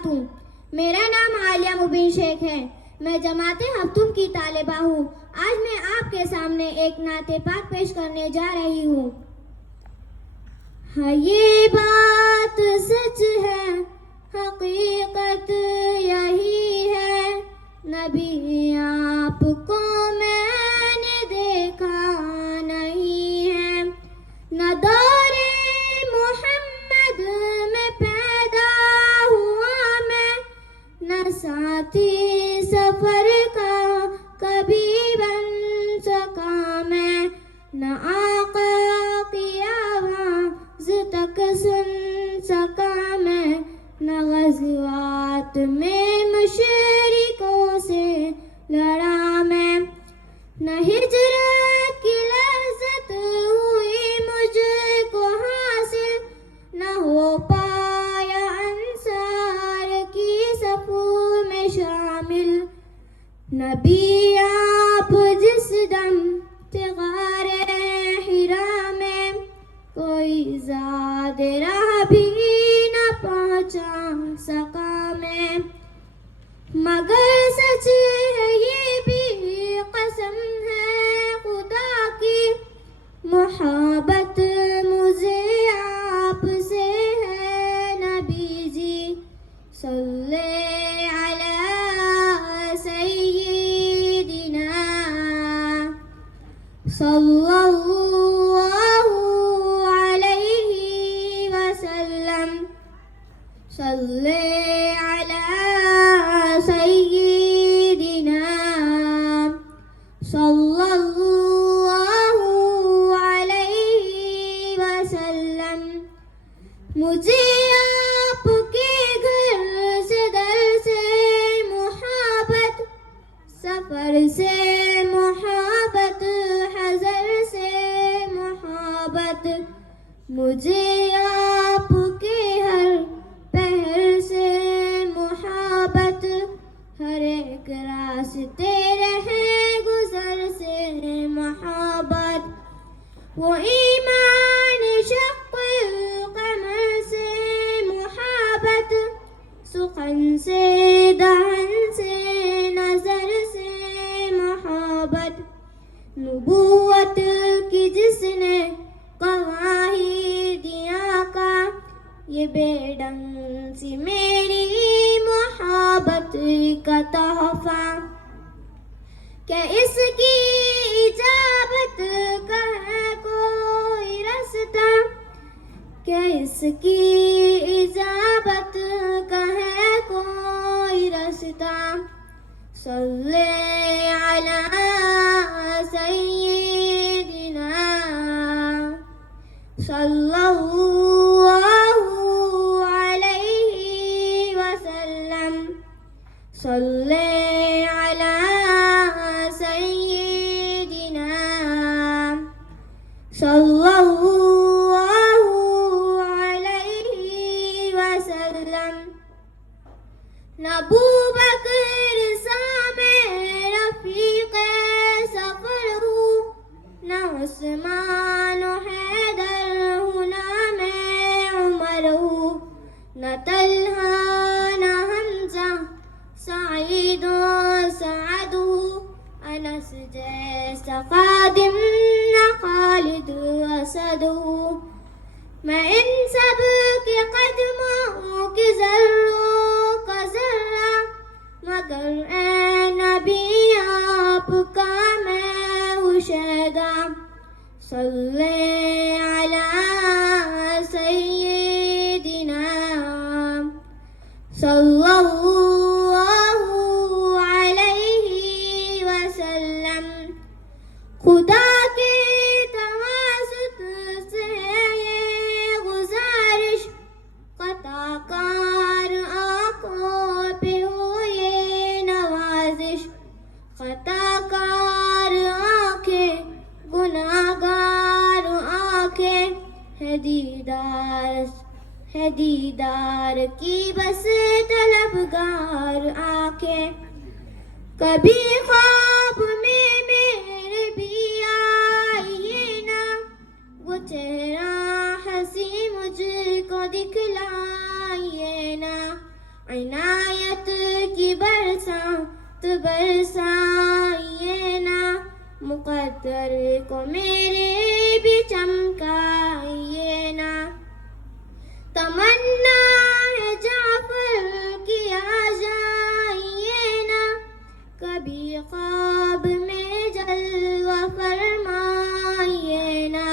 تعلیمات ہوں۔ میرا نام عالیہ مبین شیخ ہے، میں جماعت ہفتم کی طالبہ ہوں۔ آج میں آپ کے سامنے ایک نعت پاک پیش کرنے جا رہی ہوں۔ ہاں یہ بات سچ ہے، حقیقت یہی ہے، نبی آپ کو میں نے دیکھا نہیں ہے، نہ دور محمد میں پیدا ہوا میں، نہ ساتھی سفر کا کبھی بن سکا میں، نہ آقا کی آواز تک سن سکا میں، نہ غزوات میں مشرکوں سے لڑا میں، نہ ہجرت کی لذت ہوئی مجھ کو حاصل، نہ ہو پایا انصار کی صفوں میں شامل، نبی آپ جس دم تھے غار حرا میں، کوئی زاد راہ بھی نہ پہنچا سکا میں، مگر سچ ہے یہ بھی قسم ہے خدا کی، محبت مجھے آپ سے ہے نبی جی، صلی علی سیدنا صلی اللہ علیہ وسلم، صلی علی سیدنا صلی اللہ علیہ وسلم، مجھے آپ کے گھر سے در سے محبت، سفر سے محبت، حضر سے محبت، مجھے آپ کے ہر پہر سے محبت، ہر ایک راستے رہے گزر سے محبت، وہ ایمان شق القمر سے محبت، سخن سے دہن سے نظر سے محبت، نبوت کی جس نے گواہی دیا کا، یہ بے ڈنگ سی میری محبت کا تحفہ، کہ اس کی اجابت کا ہے کوئی رستہ، کہ اس کی اجابت کا ہے کوئی رستہ، صلی علی سیدنا صلی اللہ علیہ وسلم، صلی علی سیدنا صلی اللہ علیہ وسلم، نہ ابوبکر سامع رفیق سفر ہوں، نہ عثمان و حیدر ہوں، نہ میں عمر ہوں، نہ طلحہ نہ حمزہ سعید و سعد ہوں، انس جیسا خادم نہ خالد اسد ہوں، میں ان سب کے قدموں کی ذروں کا ذرہ، مگر اے نبی آپ کا میں ہوں شہدا، صلی علی سیدنا صلی اللہ علیہ وسلم، خدا کے توسط سے یہ گزارش، خطا کار آنکھوں پہ ہو یہ نوازش، خطا کار آنکھیں گناہگار آنکھیں، ہے دیدار کی بس طلبگار آنکھیں، کبھی خواب میں میرے بھی آئیے نا، وہ چہرہ ہنسی مجھ کو دکھلائیے نا، عنایت کی برسات برسائیے نا مقدر کو میرے بھی چمکائیے نا تمنا ہے جعفر کی آ جائیے نا کبھی خواب میں جلوہ فرمائیے نا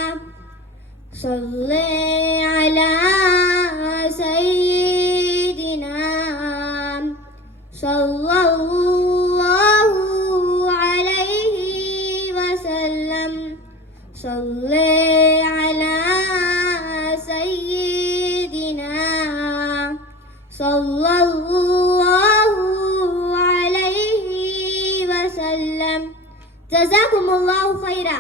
صلی علی سیدنا صلی اللہ علیہ وسلم صلی علی سیدنا صلی اللہ علیہ وسلم جزاکم اللہ خیرا.